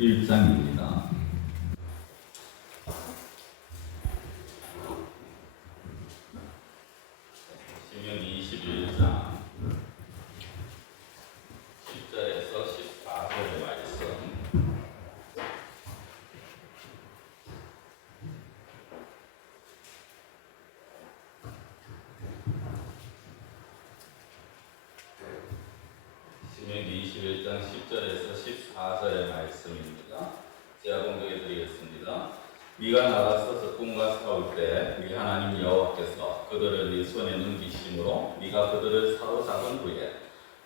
21장입니다. 신명기 21장 10절에서 14절의 말씀. 신명기 21장 10절에서 14절의 말씀입니다. 제가 공독해 드리겠습니다. 네가 나가서 적군과 싸울 때 네 하나님 여호와께서 그들을 네 손에 넘기심으로 네가 그들을 사로잡은 후에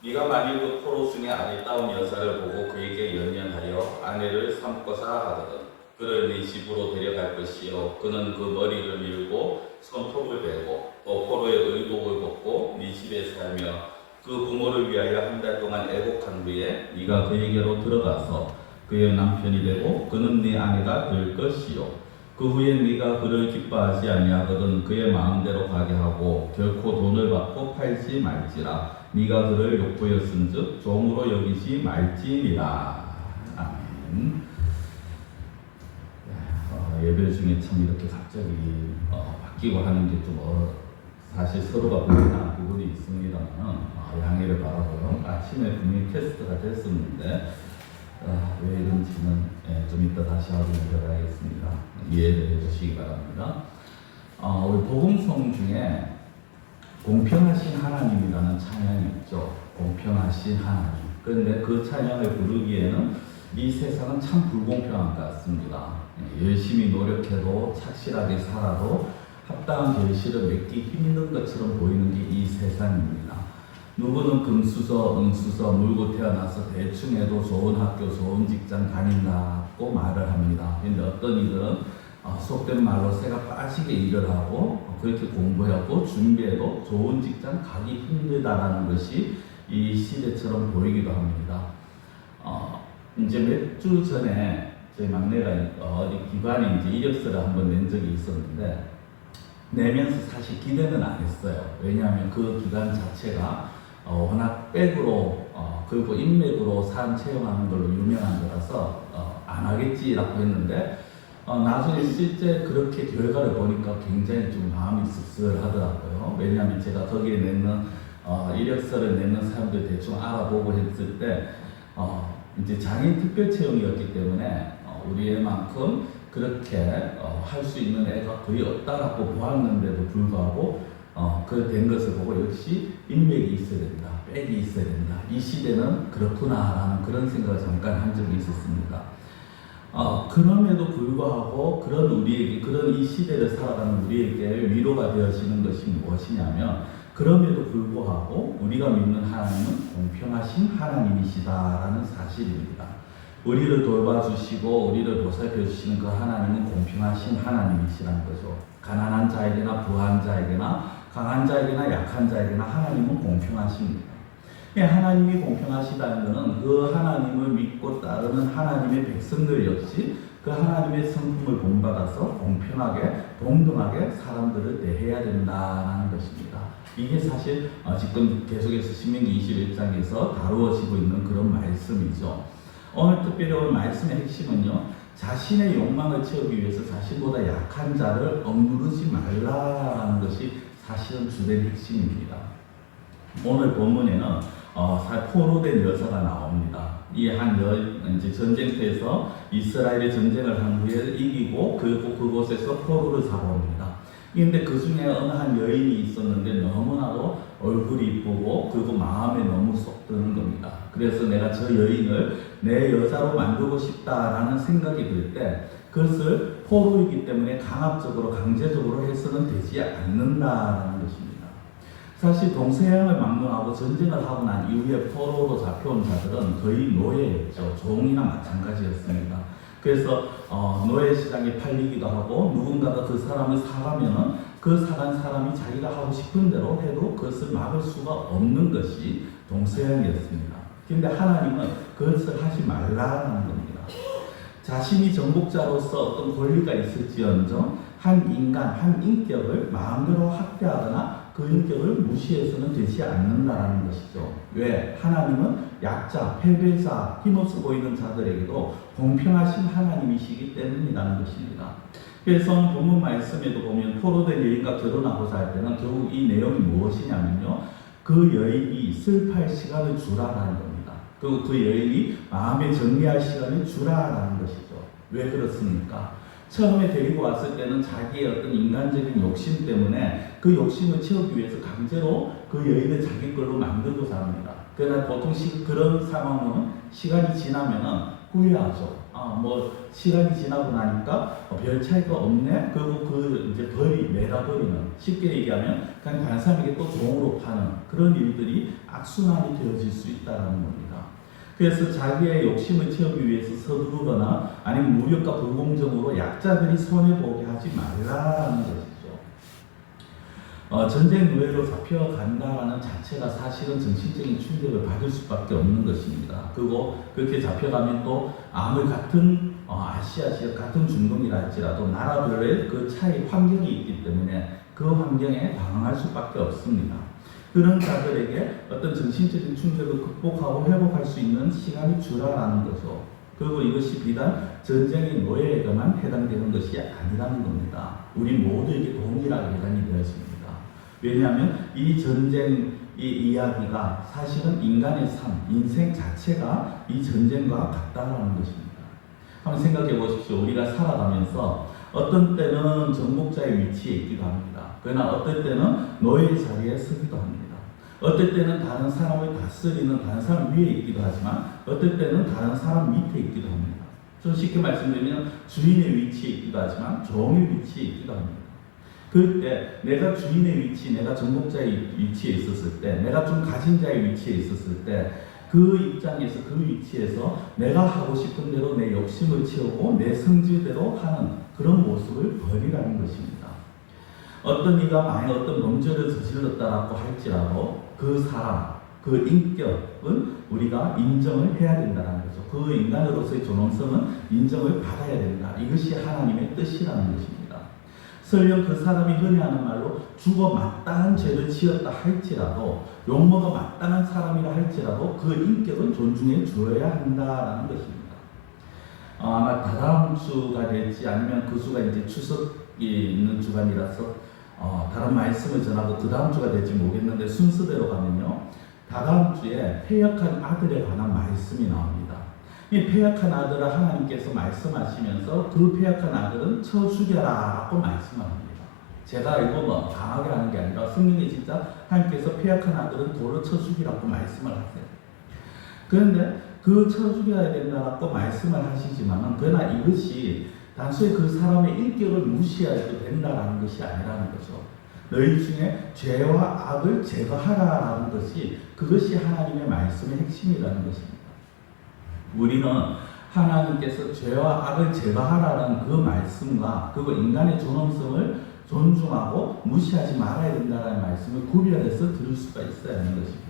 네가 만일 그 포로 중에 아리따운 여자를 보고 그에게 연연하여 아내를 삼고자 하거든 그를 네 집으로 데려갈 것이요 그는 그 머리를 밀고 손톱을 베고 또 포로의 의복을 벗고 네 집에 살며 그 부모를 위하여 한 달 동안 애곡한 후에 네가 그에게로 들어가서 그의 남편이 되고 그는 네 아내가 될 것이요 그 후에 네가 그를 기뻐하지 아니하거든 그의 마음대로 가게 하고 결코 돈을 받고 팔지 말지라 네가 그를 욕보였은즉 종으로 여기지 말지니라. 아멘. 예배 중에 참 이렇게 갑자기 바뀌고 하는 게 좀 사실 서로가 불편한 부분이 있습니다만 양해를 바라고요. 아침에 분명히 테스트가 됐었는데 왜 이런지는 좀 이따 다시 확인해 봐야겠습니다. 이해를 해주시기 바랍니다. 우리 복음성 중에 공평하신 하나님이라는 찬양이 있죠. 공평하신 하나님. 그런데 그 찬양을 부르기에는 이 세상은 참 불공평한 것 같습니다. 열심히 노력해도 착실하게 살아도 합당한 결실을 맺기 힘든 것처럼 보이는 게 이 세상입니다. 누구는 금수저, 은수저 물고 태어나서 대충 해도 좋은 학교, 좋은 직장 다닌다고 말을 합니다. 그런데 어떤 이들은 속된 말로 새가 빠지게 일을 하고 그렇게 공부하고 준비해도 좋은 직장 가기 힘들다라는 것이 이 시대처럼 보이기도 합니다. 이제 몇 주 전에 저희 막내가 어디 기관에 이제 이력서를 한번 낸 적이 있었는데 내면서 사실 기대는 안 했어요. 왜냐하면 그 기관 자체가 워낙 백으로 그리고 인맥으로 사람 채용하는 걸로 유명한 거라서 안 하겠지라고 했는데 나중에 실제 그렇게 결과를 보니까 굉장히 좀 마음이 씁쓸하더라고요. 왜냐하면 제가 거기에 내는 이력서를 내는 사람들 대충 알아보고 했을 때 이제 장애인 특별 채용이었기 때문에 우리 애만큼 그렇게 할 수 있는 애가 거의 없다라고 보았는데도 불구하고 그 된 것을 보고 역시 인맥이 있어야 된다, 백이 있어야 된다. 이 시대는 그렇구나라는 그런 생각을 잠깐 한 적이 있었습니다. 그럼에도 불구하고 그런 우리에게 그런 이 시대를 살아가는 우리에게 위로가 되어지는 것이 무엇이냐면 그럼에도 불구하고 우리가 믿는 하나님은 공평하신 하나님이시다라는 사실입니다. 우리를 돌봐주시고 우리를 보살펴주시는 그 하나님은 공평하신 하나님이시라는 거죠. 가난한 자에게나 부한 자에게나 강한 자에게나 약한 자에게나 하나님은 공평하십니다. 하나님이 공평하시다는 것은 그 하나님을 믿고 따르는 하나님의 백성들 역시 그 하나님의 성품을 본받아서 공평하게 동등하게 사람들을 대해야 된다는 것입니다. 이게 사실 지금 계속해서 신명기 21장에서 다루어지고 있는 그런 말씀이죠. 오늘 특별히 오늘 말씀의 핵심은요. 자신의 욕망을 채우기 위해서 자신보다 약한 자를 억누르지 말라는 것이 사실은 주된 핵심입니다. 오늘 본문에는 포로된 여자가 나옵니다. 이 이제 전쟁터에서 이스라엘이 전쟁을 한 후에 이기고 그곳에서 포로를 잡아옵니다. 그런데 그 중에 어느 한 여인이 있었는데 너무나도 얼굴이 이쁘고 그리고 마음에 너무 쏙 드는 겁니다. 그래서 내가 저 여인을 내 여자로 만들고 싶다라는 생각이 들 때 그것을 포로이기 때문에 강압적으로 강제적으로 해서는 되지 않는다라는 것입니다. 사실 동서양을 막론하고 전쟁을 하고 난 이후에 포로로 잡혀온 자들은 거의 노예였죠. 종이나 마찬가지였습니다. 그래서 노예 시장에 팔리기도 하고 누군가가 그 사람을 사가면은 그 사간 사람이 자기가 하고 싶은 대로 해도 그것을 막을 수가 없는 것이 동서양이었습니다. 그런데 하나님은 그것을 하지 말라는 겁니다. 자신이 정복자로서 어떤 권리가 있을지언정 한 인간, 한 인격을 마음대로 학대하거나 그 인격을 무시해서는 되지 않는다라는 것이죠. 왜? 하나님은 약자, 패배자, 힘없어 보이는 자들에게도 공평하신 하나님이시기 때문이라는 것입니다. 그래서 본문 말씀에도 보면 포로된 여인과 결혼하고자 할 때는 결국 이 내용이 무엇이냐면요, 그 여인이 슬퍼할 시간을 주라라는 겁니다. 그리고 그 여인이 마음에 정리할 시간을 주라라는 것이죠. 왜 그렇습니까? 처음에 데리고 왔을 때는 자기의 어떤 인간적인 욕심 때문에 그 욕심을 채우기 위해서 강제로 그 여인을 자기 걸로 만들고자 합니다. 그러나 보통 그런 상황은 시간이 지나면은 후회하죠. 시간이 지나고 나니까 별 차이가 없네. 그리고 그 이제 매다 버리는, 쉽게 얘기하면 그냥 다른 사람에게 또 종으로 파는 그런 일들이 악순환이 되어질 수 있다는 겁니다. 그래서 자기의 욕심을 채우기 위해서 서두르거나 아니면 무력과 불공정으로 약자들이 손해보게 하지 말라는 것이죠. 전쟁 노예로 잡혀간다는 자체가 사실은 정신적인 충격을 받을 수밖에 없는 것입니다. 그리고 그렇게 잡혀가면 또 아무리 같은 아시아 지역 같은 중동이라 할지라도 나라별의 그 차이 환경이 있기 때문에 그 환경에 당황할 수밖에 없습니다. 그런 자들에게 어떤 정신적인 충격을 극복하고 회복할 수 있는 시간이 주라라는 거죠. 그리고 이것이 비단 전쟁의 노예에게만 해당되는 것이 아니라는 겁니다. 우리 모두에게 동일하게 해당이 되었습니다. 왜냐하면 이 전쟁 이야기가 사실은 인간의 삶, 인생 자체가 이 전쟁과 같다라는 것입니다. 한번 생각해 보십시오. 우리가 살아가면서 어떤 때는 정복자의 위치에 있기도 합니다. 그러나 어떨 때는 노예의 자리에 서기도 합니다. 어떨 때는 다른 사람을 다스리는 다른 사람 위에 있기도 하지만 어떨 때는 다른 사람 밑에 있기도 합니다. 좀 쉽게 말씀드리면 주인의 위치에 있기도 하지만 종의 위치에 있기도 합니다. 그때 내가 주인의 위치, 내가 정복자의 위치에 있었을 때, 내가 좀 가진 자의 위치에 있었을 때, 그 입장에서 그 위치에서 내가 하고 싶은 대로 내 욕심을 채우고 내 성질대로 하는 그런 모습을 버리라는 것입니다. 어떤 이가 만약 어떤 범죄를 저질렀다라고 할지라도 그 사람, 그 인격은 우리가 인정을 해야 된다는 거죠. 그 인간으로서의 존엄성은 인정을 받아야 된다. 이것이 하나님의 뜻이라는 것입니다. 설령 그 사람이 흔히 하는 말로 죽어 마땅한 죄를 지었다 할지라도, 욕먹어 마땅한 사람이라 할지라도 그 인격은 존중해 주어야 한다라는 것입니다. 아마 다다음 주가 될지 아니면 그 주가 이제 추석이 있는 주간이라서 다른 말씀을 전하고 그 다음 주가 될지 모르겠는데, 순서대로 가면요, 다다음 주에 패역한 아들에 관한 말씀이 나옵니다. 이 패역한 아들을 하나님께서 말씀하시면서 그 패역한 아들은 쳐 죽여라 라고 말씀합니다. 제가 이거 강하게 하는 게 아니라 성경에 진짜 하나님께서 패역한 아들은 돌로 쳐 죽이라고 말씀을 하세요. 그런데 그 쳐 죽여야 된다라고 말씀을 하시지만은, 그러나 이것이 단순히 그 사람의 인격을 무시해도 된다라는 것이 아니라는 거죠. 너희 중에 죄와 악을 제거하라라는 것이, 그것이 하나님의 말씀의 핵심이라는 것입니다. 우리는 하나님께서 죄와 악을 제거하라는 그 말씀과 그리고 인간의 존엄성을 존중하고 무시하지 말아야 된다는 말씀을 구별해서 들을 수가 있어야 하는 것입니다.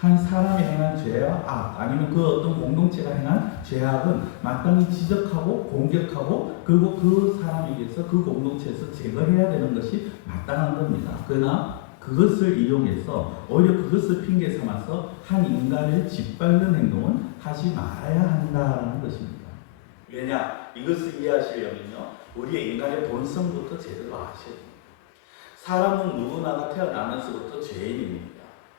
한 사람이 행한 죄와 악, 아니면 그 어떤 공동체가 행한 죄악은 마땅히 지적하고 공격하고 그리고 그 사람에게서 그 공동체에서 제거해야 되는 것이 마땅한 겁니다. 그러나 그것을 이용해서 오히려 그것을 핑계 삼아서 한 인간을 짓밟는 행동은 하지 말아야 한다는 것입니다. 왜냐? 이것을 이해하시려면요, 우리의 인간의 본성부터 제대로 아셔야 됩니다. 사람은 누구나가 태어나면서부터 죄인입니다.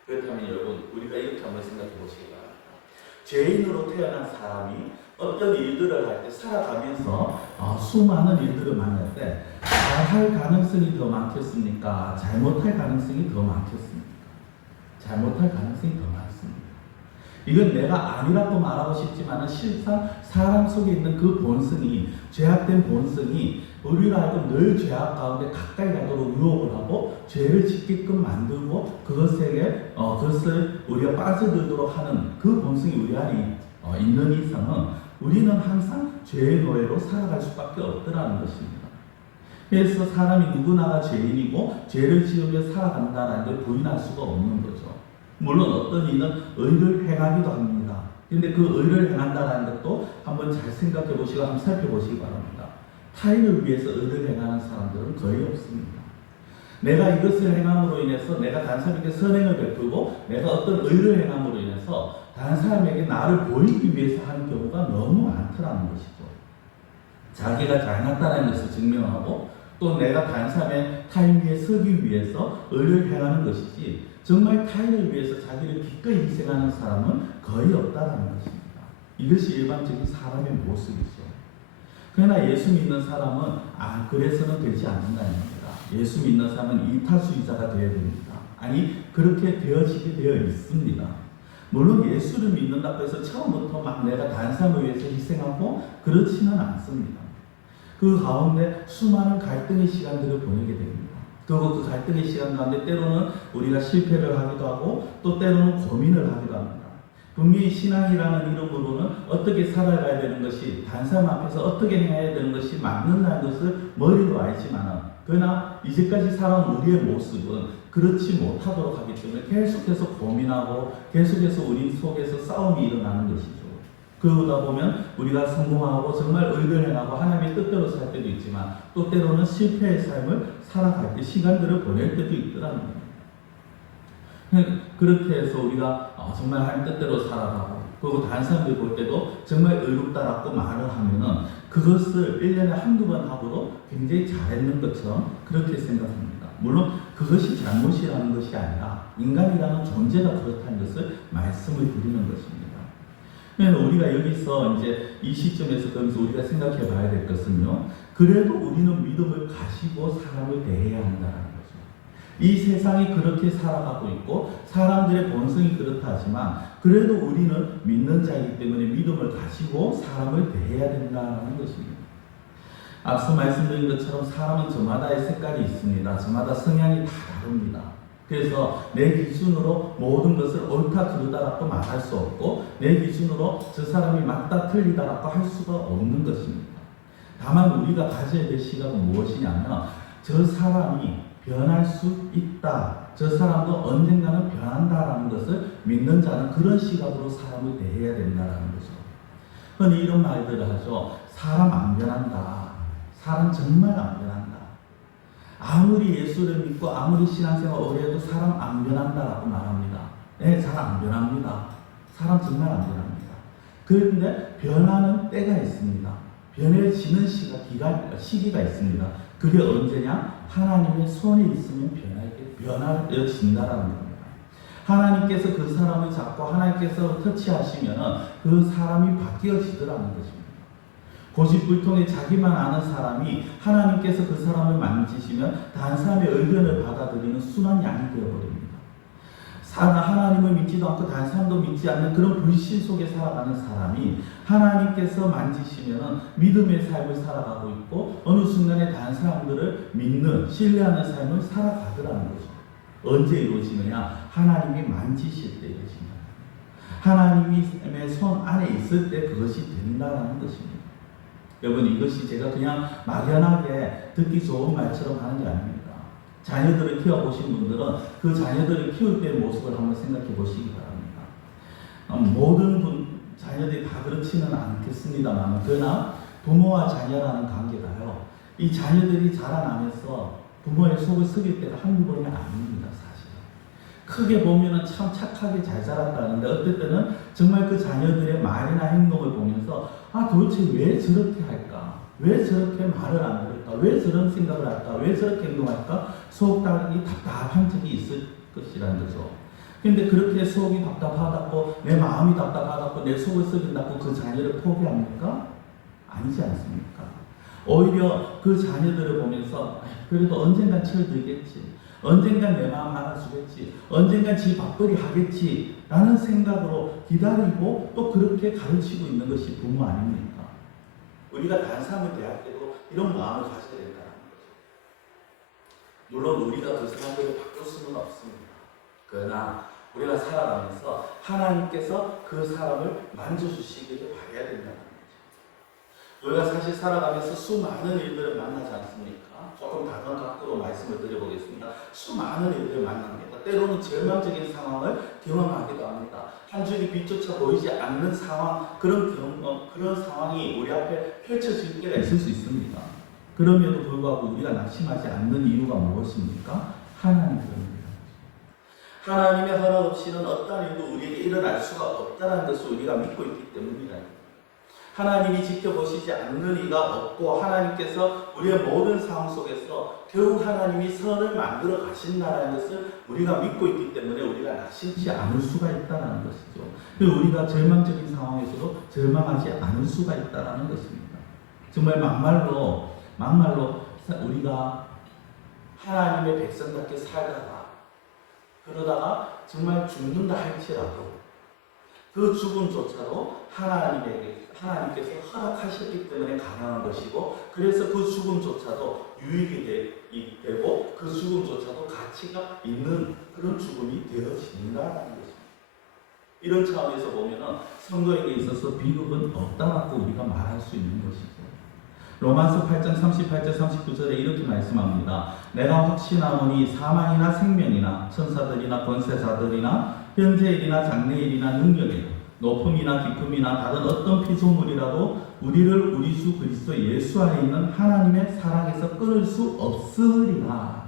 그렇다면 여러분, 우리가 이렇게 한번 생각해 보시기 바랍니다. 죄인으로 태어난 사람이 어떤 일들을 할 때, 살아가면서 수많은 일들을 만날 때 잘할 가능성이 더 많겠습니까? 잘못할 가능성이 더 많겠습니까? 잘못할 가능성이 더 많습니다. 이건 내가 아니라고 말하고 싶지만 실상 사람 속에 있는 그 본성이, 죄악된 본성이 우리를 알고 늘 죄악 가운데 가까이 가도록 유혹을 하고 죄를 짓게끔 만들고 그것을 우리가 빠져들도록 하는 그 본성이 우리 안에 있는 이상은 우리는 항상 죄의 노예로 살아갈 수밖에 없더라는 것입니다. 그래서 사람이 누구나가 죄인이고 죄를 지으며 살아간다는 걸 부인할 수가 없는 거죠. 물론 어떤 이는 의를 행하기도 합니다. 그런데 그 의를 행한다는 것도 한번 잘 생각해 보시고 한번 살펴보시기 바랍니다. 타인을 위해서 의를 행하는 사람들은 거의 없습니다. 내가 이것을 행함으로 인해서 내가 다른 사람에게 선행을 베풀고 내가 어떤 의를 행함으로 인해서 다른 사람에게 나를 보이기 위해서 하는 경우가 너무 많더라는 것이죠. 자기가 잘났다는 것을 증명하고 또 내가 다른 사람의 타인 위에 서기 위해서 의를 행하는 것이지 정말 타인을 위해서 자기를 기꺼이 희생하는 사람은 거의 없다는 것입니다. 이것이 일반적인 사람의 모습이죠. 그러나 예수 믿는 사람은 그래서는 되지 않는다는 겁니다. 예수 믿는 사람은 이타수이자가 되어야 됩니다. 아니 그렇게 되어지게 되어 있습니다. 물론 예수를 믿는다고 해서 처음부터 막 내가 다른 사람을 위해서 희생하고 그렇지는 않습니다. 그 가운데 수많은 갈등의 시간들을 보내게 됩니다. 그리고 그 갈등의 시간 가운데 때로는 우리가 실패를 하기도 하고 또 때로는 고민을 하기도 합니다. 분명히 신앙이라는 이름으로는 어떻게 살아가야 되는 것이 다른 사람 앞에서 어떻게 행해야 되는 것이 맞는다는 것을 머리로 알지만 그러나 이제까지 살아온 우리의 모습은 그렇지 못하도록 하기 때문에 계속해서 고민하고 계속해서 우리 속에서 싸움이 일어나는 것이죠. 그러다 보면 우리가 성공하고 정말 의를 행하고 하나님의 뜻대로 살 때도 있지만 또 때로는 실패의 삶을 살아갈 때 시간들을 보낼 때도 있더라는 겁니다. 그렇게 해서 우리가 정말 하나님 뜻대로 살아가고 그리고 다른 사람들이 볼 때도 정말 의롭다라고 말을 하면은 그것을 1년에 한두 번 하고도 굉장히 잘했는 것처럼 그렇게 생각합니다. 물론 그것이 잘못이라는 것이 아니라 인간이라는 존재가 그렇다는 것을 말씀을 드리는 것입니다. 우리가 여기서 이제 이 시점에서 그러면서 우리가 생각해 봐야 될 것은요. 그래도 우리는 믿음을 가지고 사람을 대해야 한다는 거죠. 이 세상이 그렇게 살아가고 있고 사람들의 본성이 그렇다 하지만 그래도 우리는 믿는 자이기 때문에 믿음을 가지고 사람을 대해야 된다는 것입니다. 앞서 말씀드린 것처럼 사람은 저마다의 색깔이 있습니다. 저마다 성향이 다 다릅니다. 그래서 내 기준으로 모든 것을 옳다 그르다라고 말할 수 없고 내 기준으로 저 사람이 맞다 틀리다라고 할 수가 없는 것입니다. 다만 우리가 가져야 될 시각은 무엇이냐면 저 사람이 변할 수 있다. 저 사람도 언젠가는 변한다라는 것을 믿는 자는 그런 시각으로 사람을 대해야 된다는 거죠. 흔히 이런 말들을 하죠. 사람 안 변한다. 사람 정말 안 변한다. 아무리 예수를 믿고 아무리 신앙생활 오래 해도 사람 안 변한다라고 말합니다. 네, 잘 안 변합니다. 사람 정말 안 변합니다. 그런데 변하는 때가 있습니다. 변해지는 시기가 있습니다. 그게 언제냐? 하나님의 손이 있으면 변화되어진다라는 겁니다. 하나님께서 그 사람을 잡고 하나님께서 터치하시면 그 사람이 바뀌어지더라는 것입니다. 고집불통에 자기만 아는 사람이 하나님께서 그 사람을 만지시면 다른 사람의 의견을 받아들이는 순한 양이 되어버립니다. 하나님을 믿지도 않고 다른 사람도 믿지 않는 그런 불신 속에 살아가는 사람이 하나님께서 만지시면 믿음의 삶을 살아가고 있고 어느 순간에 다른 사람들을 믿는 신뢰하는 삶을 살아가더라는 거죠. 언제 이루어지느냐? 하나님이 만지실 때 이루어집니다. 하나님의 손 안에 있을 때 그것이 된다는 것입니다. 여러분 이것이 제가 그냥 막연하게 듣기 좋은 말처럼 하는 게 아닙니다. 자녀들을 키워보신 분들은 그 자녀들을 키울 때의 모습을 한번 생각해 보시기 바랍니다. 모든 자녀들이 다 그렇지는 않겠습니다만 그러나 부모와 자녀라는 관계가요. 이 자녀들이 자라나면서 부모의 속을 썩일 때가 한두 번이 아닙니다. 사실은. 크게 보면 참 착하게 잘 자랐다는데 어떨 때는 정말 그 자녀들의 말이나 행동을 보면서 도대체 왜 저렇게 할까? 왜 저렇게 말을 안 들을까? 왜 저런 생각을 할까? 왜 저렇게 행동할까? 속이 답답한 적이 있을 것이라는 거죠. 근데 그렇게 속이 답답하다고 내 마음이 답답하다고 내 속을 썩인다고 그 자녀를 포기합니까? 아니지 않습니까? 오히려 그 자녀들을 보면서 그래도 언젠간 철들겠지. 언젠간 내 마음 알아주겠지. 언젠간 지 밥벌이 하겠지. 라는 생각으로 기다리고 또 그렇게 가르치고 있는 것이 부모 아닙니까? 우리가 다른 사람을 대할 때도 이런 마음을 가져야 된다는 거죠. 물론 우리가 그 사람들을 바꿀 수는 없습니다. 그러나 우리가 살아가면서 하나님께서 그 사람을 만져주시기를 바라야 된다는 거죠. 우리가 사실 살아가면서 수많은 일들을 만나지 않습니까? 조금 다른 각도로 말씀을 드려보겠습니다. 수많은 일들을 만납니다. 때로는 절망적인 상황을 경험하기도 합니다. 한 줄기 빛조차 보이지 않는 상황, 그런 상황이 우리 앞에 펼쳐질 때가 있을 수 있습니다. 그럼에도 불구하고 우리가 낙심하지 않는 이유가 무엇입니까? 하나님 때문입니다. 하나님의 허락 없이는 어떠한 일도 우리에게 일어날 수가 없다는 것을 우리가 믿고 있기 때문이다. 하나님이 지켜보시지 않는 이가 없고 하나님께서 우리의 모든 상황 속에서 결국 하나님이 선을 만들어 가신다는 것을 우리가 믿고 있기 때문에 우리가 낙심치 않을 수가 있다는 것이죠. 그리고 우리가 절망적인 상황에서도 절망하지 않을 수가 있다는 것입니다. 정말 막말로 우리가 하나님의 백성답게 살다가 그러다가 정말 죽는다 할지라도 그 죽음조차도 하나님께서 허락하셨기 때문에 가능한 것이고, 그래서 그 죽음조차도 유익이 되고 그 죽음조차도 가치가 있는 그런 죽음이 되어진다는 것입니다. 이런 차원에서 보면은 성도에게 있어서 비극은 없다라고 우리가 말할 수 있는 것이죠. 로마서 8장 38절 39절에 이렇게 말씀합니다. 내가 확신하노니 사망이나 생명이나 천사들이나 권세자들이나 현재일이나 장래일이나 능력이나 높음이나 깊음이나 다른 어떤 피조물이라도 우리를 우리 주 그리스도 예수 안에 있는 하나님의 사랑에서 끊을 수 없으리라.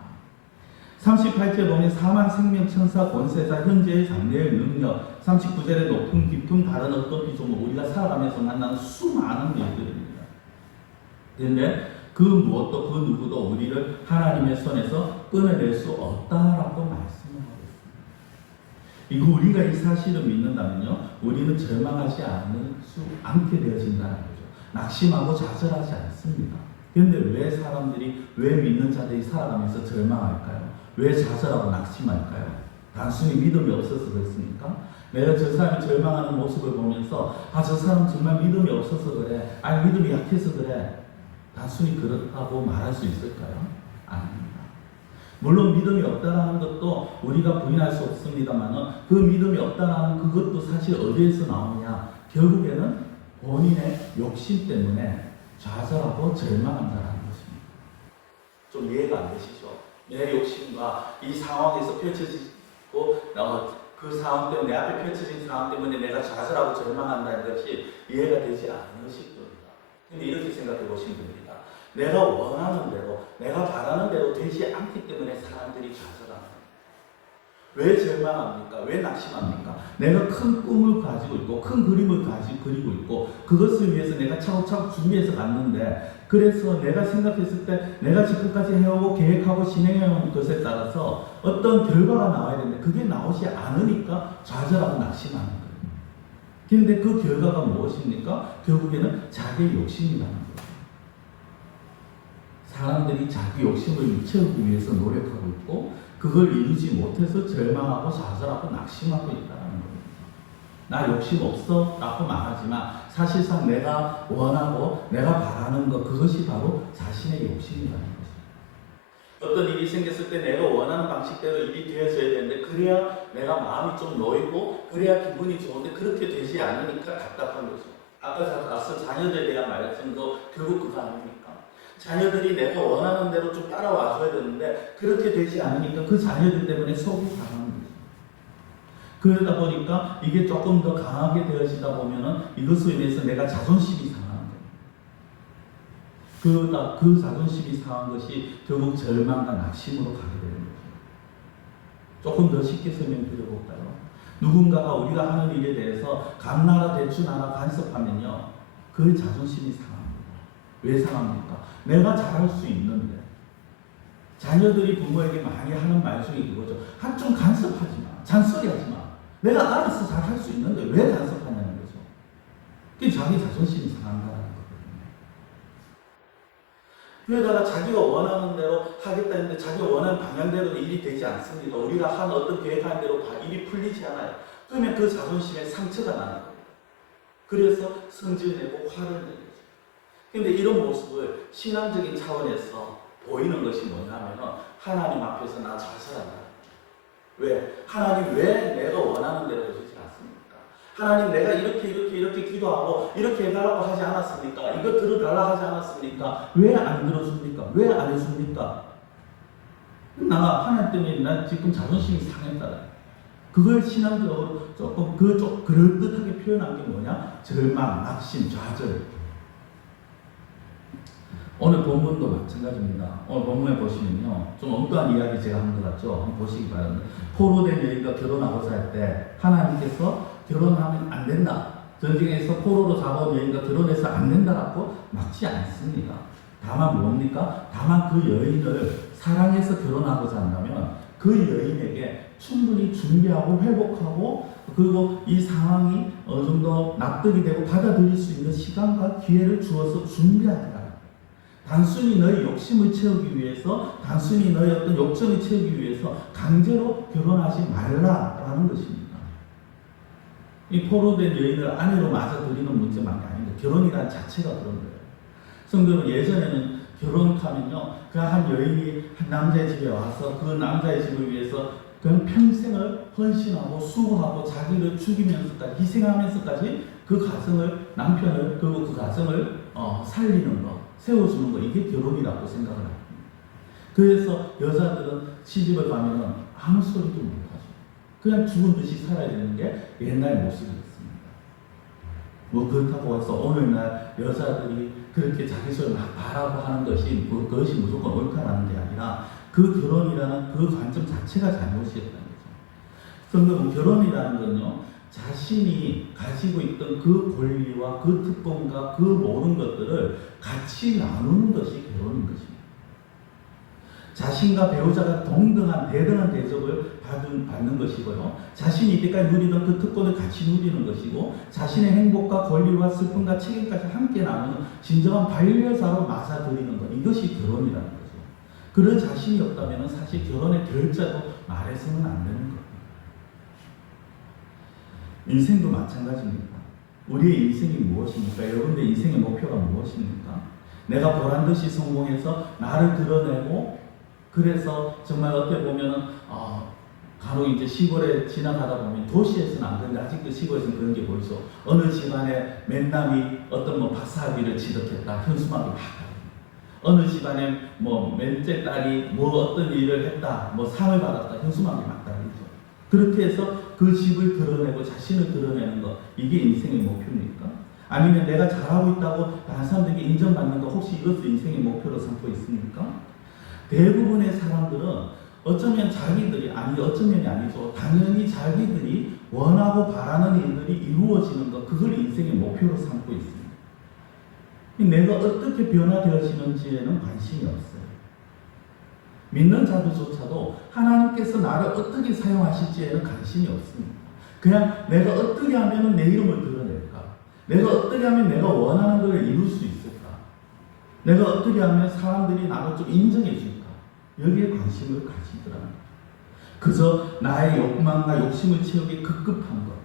38절에 보면 사망, 생명, 천사, 권세자, 현재의 장래의 능력, 39절에 높음, 깊음, 다른 어떤 피조물, 우리가 살아가면서 만나는 수많은 일들입니다. 그런데 그 무엇도 그 누구도 우리를 하나님의 손에서 끊어낼 수 없다라고 말씀을 하고 있습니다. 이거 우리가 이 사실을 믿는다면요, 우리는 절망하지 않게 되어진다는 거죠. 낙심하고 좌절하지 않습니다. 그런데 왜 믿는 자들이 살아가면서 절망할까요? 왜 좌절하고 낙심할까요? 단순히 믿음이 없어서 그렇습니까? 내가 저 사람이 절망하는 모습을 보면서 저 사람 정말 믿음이 없어서 그래, 믿음이 약해서 그래, 단순히 그렇다고 말할 수 있을까요? 아닙니다. 물론 믿음이 없다라는 것도 우리가 부인할 수 없습니다만 그 믿음이 없다라는 그것도 사실 어디에서 나오느냐? 결국에는 본인의 욕심 때문에 좌절하고 절망한다는 것입니다. 좀 이해가 안 되시죠? 내 욕심과 이 상황에서 펼쳐지고 그 상황 때문에 내 앞에 펼쳐진 상황 때문에 내가 좌절하고 절망한다는 것이 이해가 되지 않으실 겁니다. 근데 이렇게 생각해 보시면 됩니다. 내가 원하는 대로, 내가 바라는 대로 되지 않기 때문에 사람들이 좌절합니다. 왜 절망합니까? 왜 낙심합니까? 내가 큰 꿈을 가지고 있고 큰 그림을 그리고 있고 그것을 위해서 내가 차곡차곡 준비해서 갔는데, 그래서 내가 생각했을 때 내가 지금까지 해오고 계획하고 진행해온 것에 따라서 어떤 결과가 나와야 되는데 그게 나오지 않으니까 좌절하고 낙심하는 거예요. 그런데 그 결과가 무엇입니까? 결국에는 자기의 욕심이라는 거예요. 사람들이 자기 욕심을 채우기 위해서 노력하고 있고 그걸 이루지 못해서 절망하고 좌절하고 낙심하고 있다는 겁니다. 나 욕심 없어 라고 말하지만 사실상 내가 원하고 내가 바라는 것, 그것이 바로 자신의 욕심이라는 것입니다. 어떤 일이 생겼을 때 내가 원하는 방식대로 일이 되어져야 되는데 그래야 내가 마음이 좀 놓이고 그래야 기분이 좋은데 그렇게 되지 않으니까 답답한 거죠. 아까 자녀들에 대한 말씀도 결국 그거 아닙니까? 자녀들이 내가 원하는 대로 좀 따라와줘야 되는데 그렇게 되지 않으니까 그 자녀들 때문에 속이 상하는 거죠. 그러다 보니까 이게 조금 더 강하게 되어지다 보면은 이것으로 인해서 내가 자존심이 상하는 거예요. 그 자존심이 상한 것이 결국 절망과 낙심으로 가게 되는 거죠. 조금 더 쉽게 설명드려볼까요? 누군가가 우리가 하는 일에 대해서 감나라 대추나라 간섭하면요, 그 자존심이 상합니다. 왜 상합니까? 내가 잘할 수 있는데. 자녀들이 부모에게 많이 하는 말 중에 그거죠. 좀 간섭하지 마. 잔소리하지 마. 내가 알아서 잘 할 수 있는데 왜 간섭하냐는 거죠. 그게 자기 자존심이 상한다는 거거든요. 그러다가 자기가 원하는 대로 하겠다 했는데 자기가 원하는 방향대로 일이 되지 않습니다. 우리가 한 어떤 계획한 대로 일이 풀리지 않아요. 그러면 그 자존심에 상처가 나는 거예요. 그래서 성질을 내고 화를 내는 거죠. 그런데 이런 모습을 신앙적인 차원에서 보이는 것이 뭐냐면 하나님 앞에서 나 좌절한다. 왜? 하나님 왜 내가 원하는 대로 해주지 않습니까? 하나님 내가 이렇게 기도하고 이렇게 해달라고 하지 않았습니까? 이거 들어달라고 하지 않았습니까? 왜 안 들어줍니까? 왜 안 해줍니까? 하나님 때문에 난 지금 자존심이 상했다. 그걸 신앙적으로 조금 그럴듯하게 표현한 게 뭐냐? 절망, 낙심, 좌절. 오늘 본문도 마찬가지입니다. 오늘 본문에 보시면요, 좀 엉뚱한 이야기 제가 한 것 같죠? 한번 보시기 바랍니다. 포로된 여인과 결혼하고자 할 때 하나님께서 결혼하면 안 된다, 전쟁에서 포로로 잡아온 여인과 결혼해서 안 된다라고 막지 않습니다. 다만 뭡니까? 다만 그 여인을 사랑해서 결혼하고자 한다면 그 여인에게 충분히 준비하고 회복하고, 그리고 이 상황이 어느 정도 납득이 되고 받아들일 수 있는 시간과 기회를 주어서 준비하라. 단순히 너의 욕심을 채우기 위해서, 단순히 너의 어떤 욕정을 채우기 위해서 강제로 결혼하지 말라라는 것입니다. 이 포로된 여인을 아내로 맞아들이는 문제만이 아닙니다. 결혼이란 자체가 그런 거예요. 성도는 예전에는 결혼하면요, 그 한 여인이 한 남자의 집에 와서 그 남자의 집을 위해서 그냥 평생을 헌신하고 수고하고 자기를 죽이면서까지 희생하면서까지 그 가정을, 남편을, 그리고 그 가정을 살리는 것, 세워주는 것, 이게 결혼이라고 생각을 합니다. 그래서 여자들은 시집을 가면은 아무 소리도 못하죠. 그냥 죽은 듯이 살아야 되는 게 옛날 모습이었습니다. 뭐 그렇다고 해서 오늘날 여자들이 그렇게 자기 소리 막 바라고 하는 것이 그것이 무조건 옳다라는 게 아니라 그 결혼이라는 그 관점 자체가 잘못이었다는 거죠. 그런데 결혼이라는 건요, 자신이 가지고 있던 그 권리와 그 특권과 그 모든 것들을 같이 나누는 것이 결혼인 것입니다. 자신과 배우자가 동등한 대등한 대접을 받는 것이고요, 자신이 이때까지 누리던 그 특권을 같이 누리는 것이고, 자신의 행복과 권리와 슬픔과 책임까지 함께 나누는 진정한 반려자로 맞아들이는 것, 이것이 결혼이라는 거죠. 그런 자신이 없다면 사실 결혼의 결자도 말해서는 안 되는 겁니다. 인생도 마찬가지입니다. 우리의 인생이 무엇입니까? 여러분의 인생의 목표가 무엇입니까? 내가 보란듯이 성공해서 나를 드러내고, 그래서 정말 어떻게 보면은 간혹 이제 시골에 지나가다 보면, 도시에서는 안 그런데 아직도 시골에서는 그런 게 보이죠. 어느 집안에 맨남이 어떤 뭐 박사학위를 취득했다, 현수막이 막 어느 집안에 뭐 맨째 딸이 뭐 어떤 일을 했다, 뭐 상을 받았다, 현수막이 막 달리죠. 그렇게 해서 그 집을 드러내고 자신을 드러내는 것, 이게 인생의 목표입니까? 아니면 내가 잘하고 있다고 다른 사람들에게 인정받는 것, 혹시 이것을 인생의 목표로 삼고 있습니까? 대부분의 사람들은 어쩌면 자기들이, 아니 어쩌면이 아니죠, 당연히 자기들이 원하고 바라는 일들이 이루어지는 것, 그걸 인생의 목표로 삼고 있습니다. 내가 어떻게 변화되어지는지에는 관심이 없어요. 믿는 자들조차도 하나님께서 나를 어떻게 사용하실지에는 관심이 없습니다. 그냥 내가 어떻게 하면 내 이름을 드러낼까? 내가 어떻게 하면 내가 원하는 것을 이룰 수 있을까? 내가 어떻게 하면 사람들이 나를 좀 인정해 줄까? 여기에 관심을 가지더라는 거죠. 그저 나의 욕망과 욕심을 채우기 급급한 것.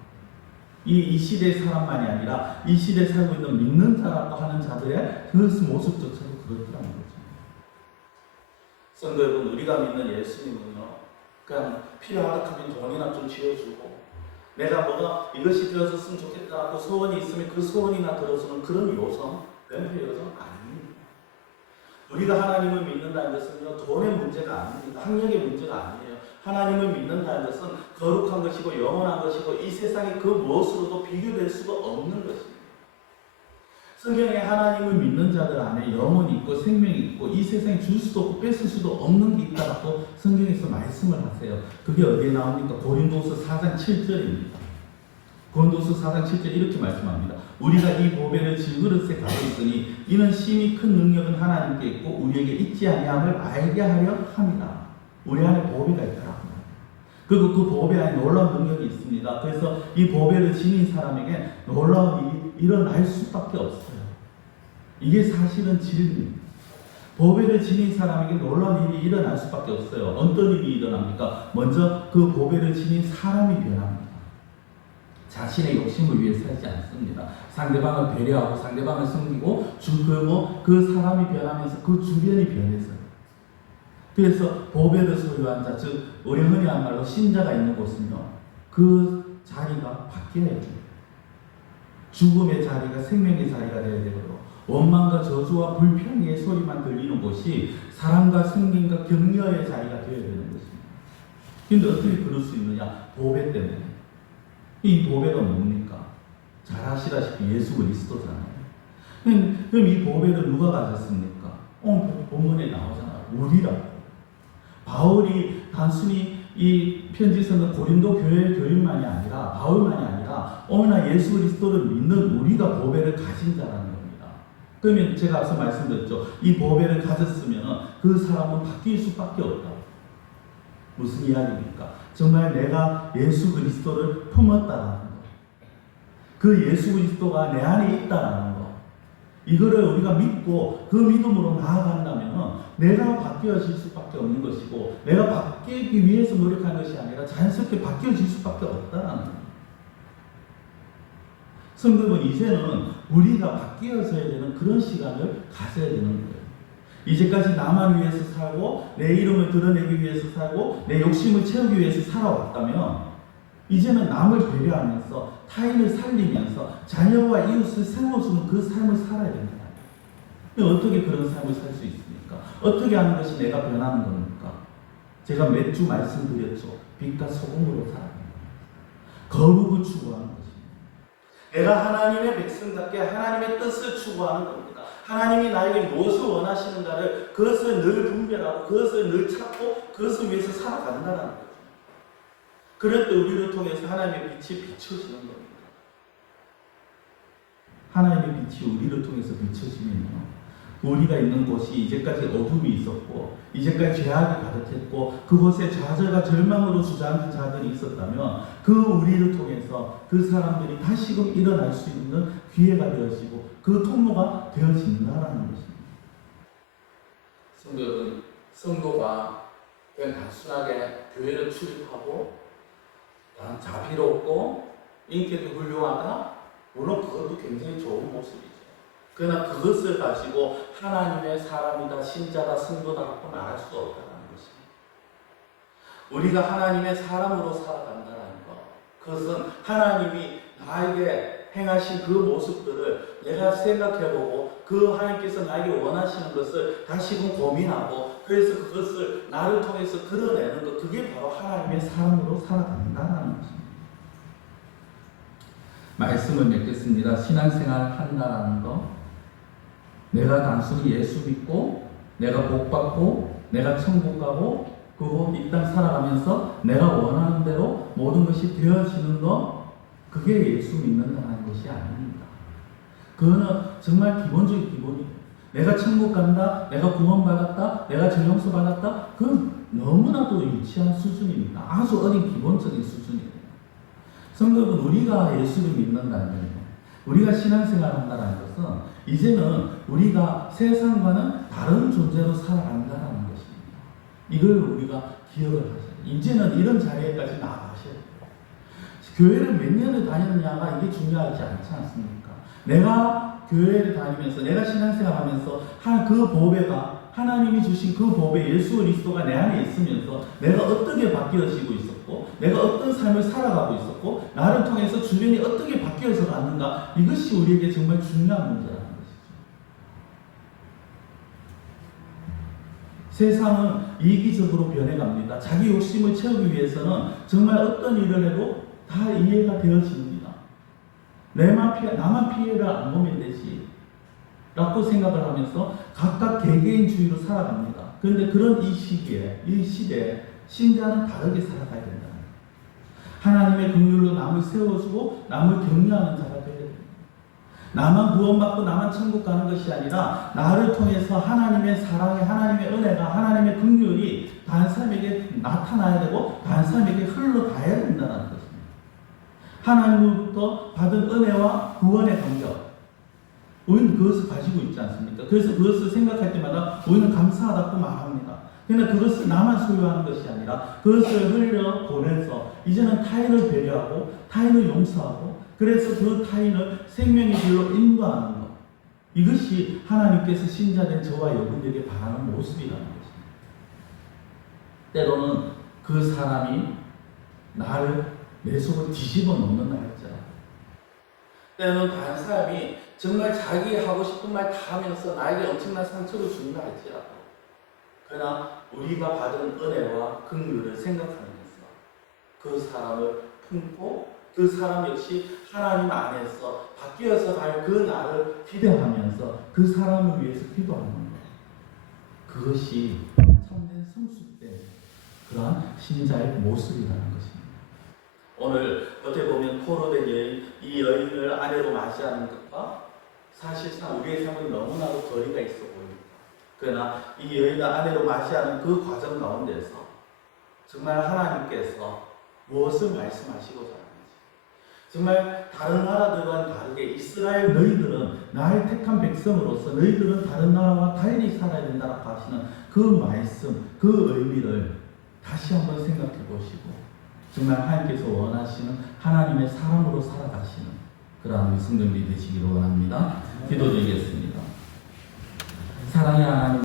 이 시대의 사람만이 아니라 이 시대에 살고 있는 믿는 자라고 하는 자들의 그 모습조차도 그렇더라는 거죠. 성도 여러분, 우리가 믿는 예수님은요, 그냥 필요하다 하면 돈이나 좀 쥐어주고, 내가 뭐가 이것이 되어졌으면 좋겠다고 소원이 있으면 그 소원이나 들어주는 그런 요성, 뱀페 요성 아닙니다. 우리가 하나님을 믿는다는 것은요, 돈의 문제가 아닙니다. 학력의 문제가 아니에요. 하나님을 믿는다는 것은 거룩한 것이고 영원한 것이고 이 세상의 그 무엇으로도 비교될 수가 없는 것입니다. 성경에 하나님을 믿는 자들 안에 영혼이 있고 생명이 있고 이 세상에 줄 수도 없고 뺏을 수도 없는 게 있다고 성경에서 말씀을 하세요. 그게 어디에 나옵니까? 고린도서 4장 7절입니다. 고린도서 4장 7절 이렇게 말씀합니다. 우리가 이 보배를 질그릇에 가지고 있으니 이는 심히 큰 능력은 하나님께 있고 우리에게 있지 아니함을 알게 하려 합니다. 우리 안에 보배가 있더라. 그리고 그 보배 안에 놀라운 능력이 있습니다. 그래서 이 보배를 지닌 사람에게 놀라운 일이 일어날 수밖에 없어요. 이게 사실은 진리입니다. 보배를 지닌 사람에게 놀라운 일이 일어날 수밖에 없어요. 어떤 일이 일어납니까? 먼저 그 보배를 지닌 사람이 변합니다. 자신의 욕심을 위해 살지 않습니다. 상대방을 배려하고 상대방을 섬기고 그리고 그 사람이 변하면서 그 주변이 변해서요. 그래서 보배를 소유한 자, 즉 우리 흔히 한 말로 신자가 있는 곳은요, 그 자리가 바뀌어야 됩니다. 죽음의 자리가 생명의 자리가 되어야 되고요, 원망과 저주와 불평의 소리만 들리는 곳이 사랑과 승진과 격려의 자리가 되어야 되는 것입니다. 그런데 어떻게 그럴 수 있느냐? 보배 때문에. 이 보배가 뭡니까? 잘 아시다시피 예수 그리스도잖아요. 그럼 이 보배를 누가 가졌습니까? 오늘 본문에 나오잖아. 우리라. 바울이 단순히 이 편지 쓰는 고린도 교회 교인만이 아니라 바울만이 아니라 오늘날 예수 그리스도를 믿는 우리가 보배를 가진 자라는 겁니다. 그러면 제가 앞서 말씀드렸죠. 이 보배를 가졌으면 그 사람은 바뀔 수밖에 없다. 무슨 이야기입니까? 정말 내가 예수 그리스도를 품었다라는 것. 그 예수 그리스도가 내 안에 있다라는 것. 이거를 우리가 믿고 그 믿음으로 나아간다면 내가 바뀌어질 수밖에 없는 것이고 내가 바뀌기 위해서 노력한 것이 아니라 자연스럽게 바뀌어질 수밖에 없다라는 것. 성도는 이제는 우리가 바뀌어서야 되는 그런 시간을 가져야 되는 거예요. 이제까지 나만 위해서 살고 내 이름을 드러내기 위해서 살고 내 욕심을 채우기 위해서 살아왔다면 이제는 남을 배려하면서 타인을 살리면서 자녀와 이웃을 세워주는 그 삶을 살아야 된다. 어떻게 그런 삶을 살 수 있습니까? 어떻게 하는 것이 내가 변하는 겁니까? 제가 몇 주 말씀드렸죠. 빛과 소금으로 살아가는 겁니다. 거룩을 추구하는 것입니다. 내가 하나님의 백성답게 하나님의 뜻을 추구하는 겁니다. 하나님이 나에게 무엇을 원하시는가를 그것을 늘 분별하고 그것을 늘 찾고 그것을 위해서 살아간다는 거죠. 그럴 때 우리를 통해서 하나님의 빛이 비춰지는 겁니다. 하나님의 빛이 우리를 통해서 비춰지면요. 우리가 있는 곳이 이제까지 어둠이 있었고 이제까지 죄악이 가득했고 그곳에 좌절과 절망으로 주저앉은 자들이 있었다면 그 우리를 통해서 그 사람들이 다시금 일어날 수 있는 기회가 되어지고 그 통로가 되어진다라는 것입니다. 성도 여러분, 성도가 그냥 단순하게 교회를 출입하고 자비롭고 인격이 훌륭하다? 물론 그것도 굉장히 좋은 모습이죠. 그러나 그것을 가지고 하나님의 사람이다, 신자다, 성도다 갖고 나갈 수 없다는 것입니다. 우리가 하나님의 사람으로 살아간다는 것, 그것은 하나님이 나에게 행하신 그 모습들을 내가 생각해보고 그 하나님께서 나에게 원하시는 것을 다시금 고민하고 그래서 그것을 나를 통해서 드러내는 것, 그게 바로 하나님의 사람으로 살아간다는 것입니다. 말씀을 맺겠습니다. 신앙생활 한다는 것, 내가 단순히 예수 믿고 내가 복받고 내가 천국 가고 그리고 이 땅 살아가면서 내가 원하는 대로 모든 것이 되어지는 것, 그게 예수 믿는다는 것이 아닙니다. 그거는 정말 기본적인 기본이에요. 내가 천국 간다, 내가 구원받았다, 내가 죄용서 받았다, 그건 너무나도 유치한 수준입니다. 아주 어린 기본적인 수준이에요. 성도 여러분, 우리가 예수를 믿는다는 거예요. 우리가 신앙생활을 한다는 것은 이제는 우리가 세상과는 다른 존재로 살아간다는 것입니다. 이걸 우리가 기억을 하셔야 돼요. 이제는 이런 자리에까지 나아가셔야 돼요. 교회를 몇 년을 다녔느냐가 이게 중요하지 않지 않습니까? 내가 교회를 다니면서 내가 신앙생활 하면서 그 보배가 하나님이 주신 그 보배 예수 그리스도가 내 안에 있으면서 내가 어떻게 바뀌어지고 있었고 내가 어떤 삶을 살아가고 있었고 나를 통해서 주변이 어떻게 바뀌어서 갔는가, 이것이 우리에게 정말 중요한 문제라는 것이죠. 세상은 이기적으로 변해갑니다. 자기 욕심을 채우기 위해서는 정말 어떤 일을 해도 다 이해가 되어집니다. 나만 피해를 안 보면 되지 라고 생각을 하면서 각각 개개인주의로 살아갑니다. 그런데 그런 이 시기에, 이 시대에 신자는 다르게 살아가야 된다. 하나님의 긍휼로 남을 세워주고 남을 격려하는 자가 되어야 됩니다. 나만 구원받고 나만 천국 가는 것이 아니라 나를 통해서 하나님의 사랑이, 하나님의 은혜가, 하나님의 긍휼이 다른 사람에게 나타나야 되고 다른 사람에게 흘러가야 된다는 것입니다. 하나님으로부터 받은 은혜와 구원의 감격, 우리는 그것을 가지고 있지 않습니까? 그래서 그것을 생각할 때마다 우리는 감사하다고 말합니다. 그러나 그것을 나만 소유하는 것이 아니라 그것을 흘려 보내서 이제는 타인을 배려하고 타인을 용서하고 그래서 그 타인을 생명의 길로 인도하는 것, 이것이 하나님께서 신자된 저와 여러분들에게 바라는 모습이라는 것입니다. 때로는 그 사람이 나를 내 속을 뒤집어 놓는다 할지라도, 때로는 다른 사람이 정말 자기 하고 싶은 말 다 하면서 나에게 엄청난 상처를 준다 할지라도, 그러나 우리가 받은 은혜와 긍휼을 생각하면서 그 사람을 품고 그 사람 역시 하나님 안에서 바뀌어서 갈 그 날을 기대하면서 그 사람을 위해서 기도하는 거예요. 그것이 참된 성숙된 그러한 신자의 모습이라는 것입니다. 오늘 어떻게 보면 포로된 여인, 이 여인을 아내로 맞이하는 것과 사실상 우리의 삶은 너무나도 거리가 있어 보입니다. 그러나 이 여인을 아내로 맞이하는 그 과정 가운데서 정말 하나님께서 무엇을 말씀하시고자 하는지, 정말 다른 나라들과는 다르게 이스라엘 너희들은 나의 택한 백성으로서 너희들은 다른 나라와 달리 살아야 된다고 하시는 그 말씀, 그 의미를 다시 한번 생각해 보시고 정말 하나님께서 원하시는 하나님의 사람으로 살아가시는 그러한 우리 성도님들이 되시기를 원합니다. 기도드리겠습니다. 사랑의 하나님,